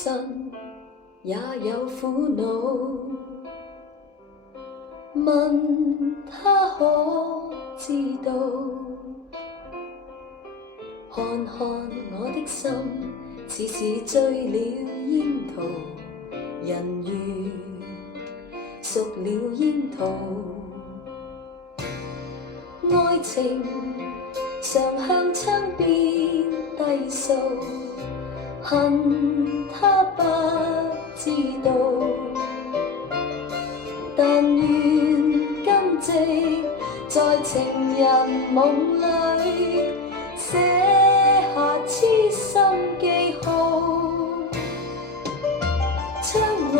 神也有苦惱，問他可知道？看看我的心，似是醉了櫻桃，人如熟了櫻桃。愛情常向窗邊低訴，恨他不知道。但願今夕在情人夢裏寫下痴心記號。窗外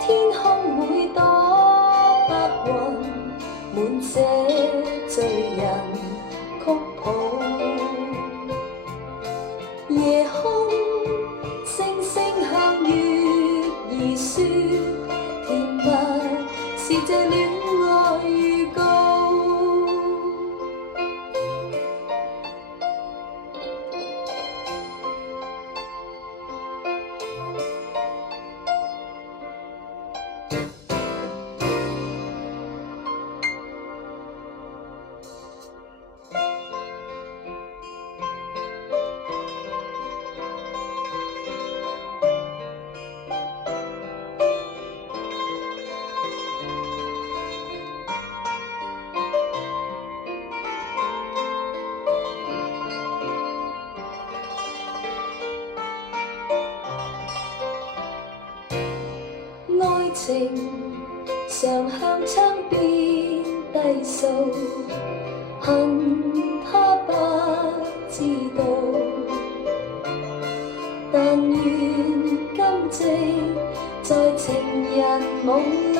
天空每朵白雲，滿寫醉人曲譜。夜空星星向月兒說，甜蜜是這戀愛預告。愛情常向窗邊低訴，恨他不知道。但願今夕在情人夢裏